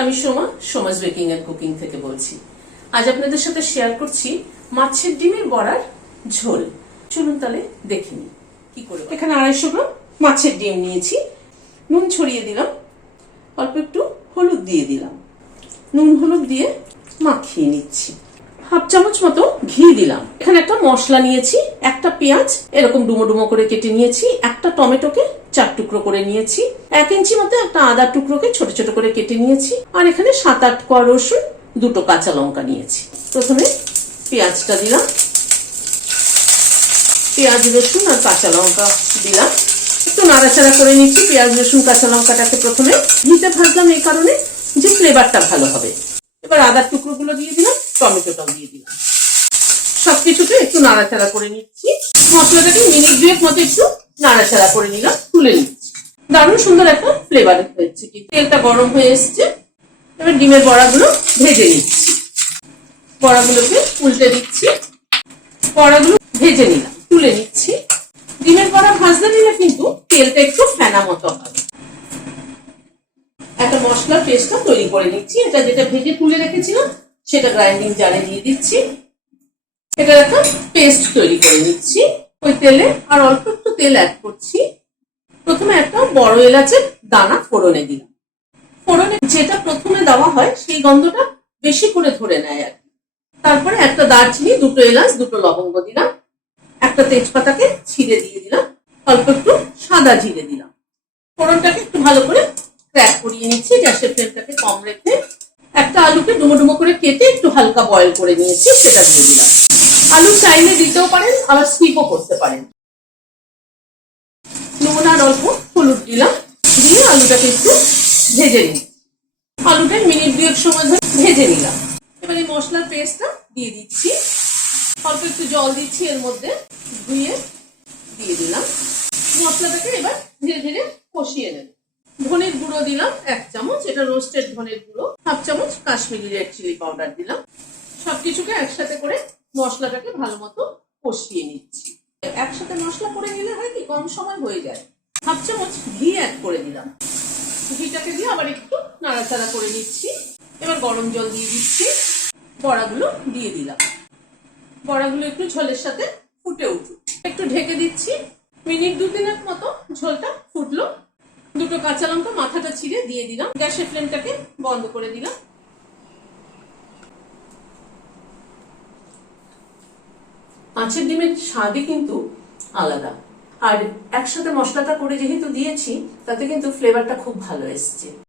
আমি Soma's baking and cooking থেকে বলছি। আজ আপনাদের সাথে শেয়ার করছি মাছের ডিমের বড়ার ঝোল। চলুন তাহলে দেখে নিই কি করে। এখানে 250 গ্রাম মাছের ডিম নিয়েছি। নুন ছড়িয়ে দিলাম, অল্প একটু হলুদ দিয়ে দিলাম, নুন হলুদ দিয়ে মাখিয়ে নিচ্ছি। হাফ চামচ মতো ঘি দিলাম। এখানে একটা মশলা নিয়েছি, একটা পেঁয়াজ এরকম ডুমো ডুমো করে কেটে নিয়েছি, একটা টমেটোকে 4 টুকরো করে নিয়েছি, 1 ইঞ্চি মতো একটা আদা টুকরোকে ছোট ছোট করে কেটে নিয়েছি, আর এখানে 7-8 কোয়া রসুন, 2টো কাঁচা লঙ্কা নিয়েছি। প্রথমে পেঁয়াজটা দিলাম, পেঁয়াজ রসুন আর কাঁচা লঙ্কা দিলাম, একটু নাড়াচাড়া করে নিচ্ছি। পেঁয়াজ রসুন কাঁচা লঙ্কাটাকে প্রথমে ঘিতে ভাজলাম এই কারণে যে ফ্লেভারটা ভালো হবে। এবার আদার টুকরোগুলো দিয়ে দিলাম, টমেটোটাও দিয়ে দিলাম, সবকিছুকে একটু নাড়াচাড়া করে নিচ্ছি। মশলাটাকে মিনিট 2 মতো একটু নাড়াচাড়া করে নিলাম, তুলে নিচ্ছি। দারুণ সুন্দর একটা ফ্লেভার হয়েছে। তেলটা গরম হয়ে এসছে। এবার ডিমের বড়াগুলো ভেজে নিচ্ছি। বড়াগুলোকে উল্টে দিচ্ছি, বড়াগুলো ভেজে নিলাম, তুলে নিচ্ছি। ডিমের বড়া ভাজতে নিলে কিন্তু তেলটা একটু ফেনা মতো হবে। একটা মশলার পেস্টটা তৈরি করে নিচ্ছি। এটা যেটা ভেজে তুলে রেখেছিলাম সেটা গ্রাইন্ডিং জারে দিয়ে দিচ্ছি। এটা একটা পেস্ট তৈরি করে নিচ্ছি। ওই তেলে আর অল্প একটু তেল অ্যাড করছি। প্রথমে একটা বড় এলাচের দানা ফোড়নে দিলাম। ফোড়নে যেটা প্রথমে দেওয়া হয় সেই গন্ধটা বেশি করে ধরে নেয় আর কি। তারপরে একটা দারচিনি, 2টো এলাচ, 2টো লবঙ্গ দিলাম, একটা তেজপাতাকে ছিঁড়ে দিয়ে দিলাম, অল্প একটু সাদা জিরে দিলাম। ফোড়নটাকে একটু ভালো করে ক্র্যাক করিয়ে নিচ্ছি, গ্যাসের ফ্লেমটাকে কম রেখে। একটা আলুকে ডুমো ডুমো করে কেটে একটু হালকা বয়েল করে নিয়েছি, সেটা দিয়ে দিলাম। আলু চাইলে দিতেও পারেন, আবার স্কিপও করতে পারেন। নুন আর অল্প হলুদ দিলাম, দিয়ে আলুটাকে একটু ভেজে নিই। আলুটা মিনিট 2 সময় ধরে ভেজে নিলাম। এবার এই মশলার পেস্টটা দিয়ে দিচ্ছি, অল্প একটু জল দিচ্ছি, এর মধ্যে ধুয়ে দিয়ে দিলাম। মশলাটাকে এবার ধীরে ধীরে কষিয়ে নেব। ধনের গুঁড়ো দিলাম 1 চামচ, এটা রোস্টেড ধনের গুঁড়ো। হাফ চামচ কাশ্মীরি রেড চিলি পাউডার দিলাম। সবকিছুকে একসাথে করে মশলাটাকে ভালো মতো কষিয়ে নিচ্ছি। একসাথে মশলা করে নিলে হয় কি কম সময় হয়ে যায়। হাফ চামচ ঘি অ্যাড করে দিলাম। ঘিটাকে দিয়ে আবার একটু নাড়াচাড়া করে নিচ্ছি। এবার গরম জল দিয়ে দিচ্ছি, বড়াগুলো দিয়ে দিলাম। বড়াগুলো একটু ঝোলের সাথে ফুটে উঠুক, একটু ঢেকে দিচ্ছি। মিনিট 2-3 মতো ঝোলটা ফুটলো। 2টো কাঁচা লঙ্কা মাথাটা ছিঁড়ে দিয়ে দিলাম। গ্যাসের ফ্লেমটাকে বন্ধ করে দিলাম। মাছের ডিমের স্বাদই কিন্তু আলাদা, আর একসাথে মশলাটা করে যেহেতু দিয়েছি তাতে কিন্তু ফ্লেভারটা খুব ভালো এসছে।